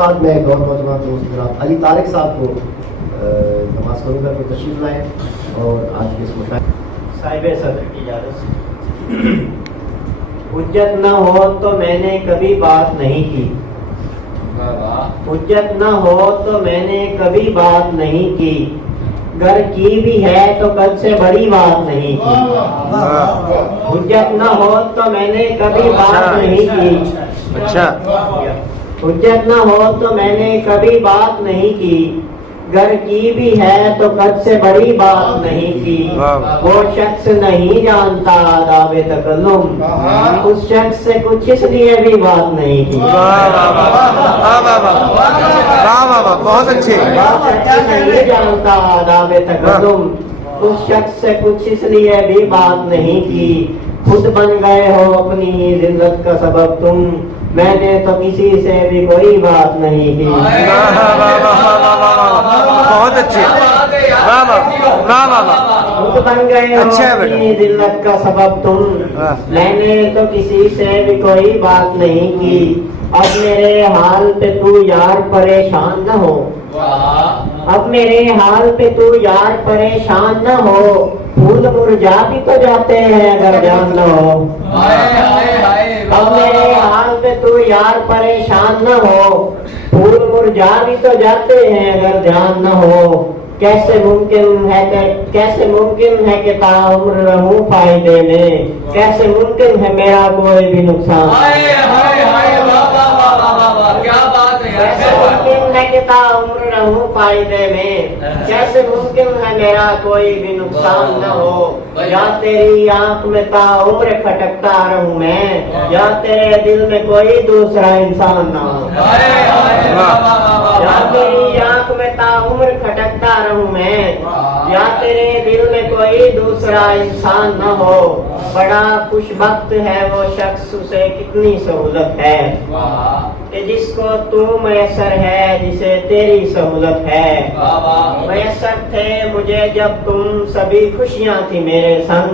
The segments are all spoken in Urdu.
بعد میں ایک اور نوجوان دوست جناب علی طارق صاحب کو نماز کروں گا کہ تشریف لائیں اور آج کے اس مشاہدے صاحب صدر کی اجازت سے حجت نہ ہو تو میں نے کبھی بات نہیں کی، حجت نہ ہو تو میں نے کبھی بات نہیں کی، گر کی بھی ہے تو قد سے بڑی بات نہیں کی، حجت نہ ہو تو میں نے کبھی بات نہیں کی، حجت نہ ہو تو میں نے کبھی بات نہیں کی، گر کی بھی ہے تو قد سے بڑی بات نہیں کی، وہ شخص نہیں جانتا آداب تکلم، اس شخص سے کچھ اس لیے بھی بات نہیں کی، بہت اچھے، وہ شخص نہیں جانتا آداب تکلم، اس شخص سے کچھ اس لیے بھی بات نہیں کی، خود بن گئے ہو اپنی ہی ذلت کا سبب تم، میں نے تو کسی سے بھی کوئی بات نہیں کی، بہت اچھے، خود بن گئے ہو اپنی ذلت کا سبب تم، میں نے تو کسی سے بھی کوئی بات نہیں کی، اب میرے حال پہ تو یار پریشان نہ ہو، اب میرے حال پہ تو یار پریشان نہ ہو، پھول مرجھا بھی تو جاتے ہیں اگر جان نہ ہو، اب میرے حال پہ تو یار پریشان نہ ہو، پھول مرجھا بھی تو جاتے ہیں اگر جان نہ ہو، کیسے ممکن ہے کہ تعمر رہوں فائدے میں، کیسے ممکن ہے میرا کوئی بھی نقصان، کیسے ممکن ہے کہ تعمر رہوں فائدے میں، کیسے ممکن ہے میرا کوئی بھی نقصان نہ ہو، یا تیری آنکھ میں تعمر کھٹکتا رہوں میں، یا تیرے دل میں کوئی دوسرا انسان نہ ہو، یا تیری آنکھ میں تعمر کھٹکتا رہوں میں، یا تیرے دل میں کوئی دوسرا انسان نہ ہو، بڑا خوش بخت ہے وہ شخص اسے کتنی سہولت ہے کہ جس کو تو میسر ہے جسے تیری سہولت ہے، میسر تھے مجھے جب تم سبھی خوشیاں تھی میرے سنگ،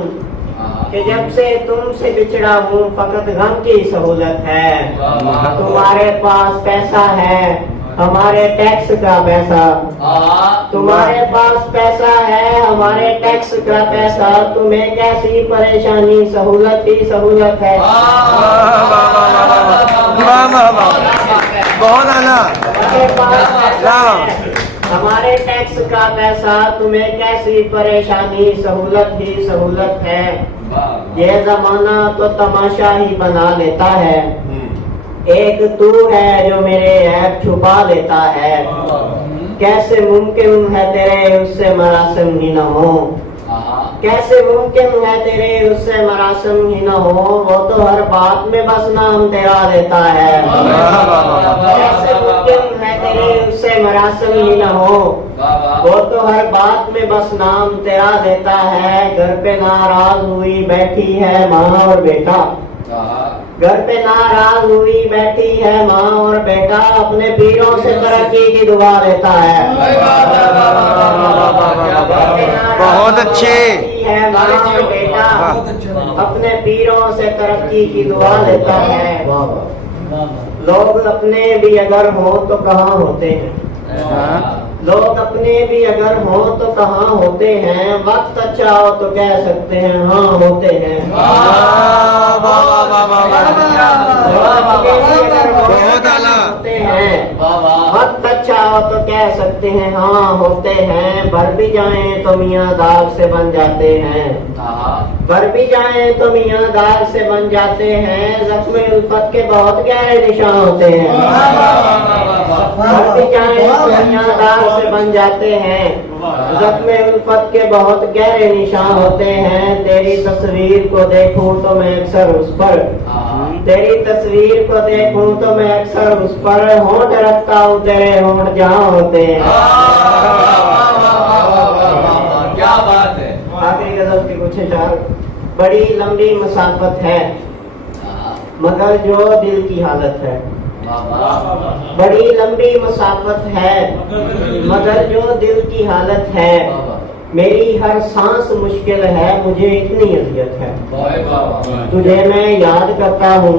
کہ جب سے تم سے بچھڑا ہوں فقط غم کی سہولت ہے، تمہارے پاس پیسہ ہے ہمارے ٹیکس کا پیسہ، تمہارے پاس پیسہ ہے ہمارے ٹیکس کا پیسہ، تمہیں کیسی پریشانی سہولت ہی سہولت ہے، بہت اعلیٰ، ہمارے ٹیکس کا پیسہ، تمہیں کیسی پریشانی سہولت ہی سہولت ہے، یہ زمانہ تو تماشا ہی بنا لیتا ہے، ایک تو ہے جو میرے عیب چھپا لیتا ہے، کیسے ممکن ہے تیرے اس سے مراسم ہی نہ ہو، کیسے ممکن ہے تیرے اس سے مراسم ہی نہ ہو، وہ تو ہر بات میں بس نام تیرا لیتا ہے، کیسے ممکن ہے تیرے اس سے مراسم ہی نہ ہو، وہ تو ہر بات میں بس نام تیرا دیتا ہے، گھر پہ ناراض ہوئی بیٹھی ہے ماں اور بیٹا، گھر پہ ناراض ہوئی بیٹھی ہے ماں اور بیٹا، اپنے پیروں سے ترقی کی دعا دیتا ہے، بہت اچھے ہے ماں اور بیٹا، اپنے پیروں سے ترقی کی دعا دیتا ہے، لوگ اپنے بھی اگر ہوں تو کہاں ہوتے ہیں، لوگ اپنے بھی اگر ہوں تو کہاں ہوتے ہیں، وقت اچھا ہو تو کہہ سکتے ہیں ہاں ہوتے ہیں، بہت اعلیٰ، وقت اچھا ہو تو کہہ سکتے ہیں ہاں ہوتے ہیں، بھر بھی جائیں تو میاں داغ سے بن جاتے ہیں، بھر بھی جائیں تو میاں داغ سے بن جاتے ہیں، زخم الفت کے بہت گہرے نشان ہوتے ہیں، بھر بھی جائیں تو میاں داغ سے بن جاتے ہیں، زخم الفت کے بہت گہرے نشان ہوتے ہیں، تیری تصویر کو دیکھوں تو میں اکثر اس پر، تیری تصویر کو دیکھوں تو میں اکثر اس پر ہونٹ رکھتا ہوں، تیرے ہونٹ جہاں ہوتے ہیں، کیا بات ہے، آخری غزل کی کچھ اشعار، بڑی لمبی مسافت ہے مگر جو دل کی حالت ہے، بڑی لمبی مسافت ہے مگر جو دل کی حالت ہے، میری ہر سانس مشکل ہے مجھے اتنی اذیت ہے، تجھے میں یاد کرتا ہوں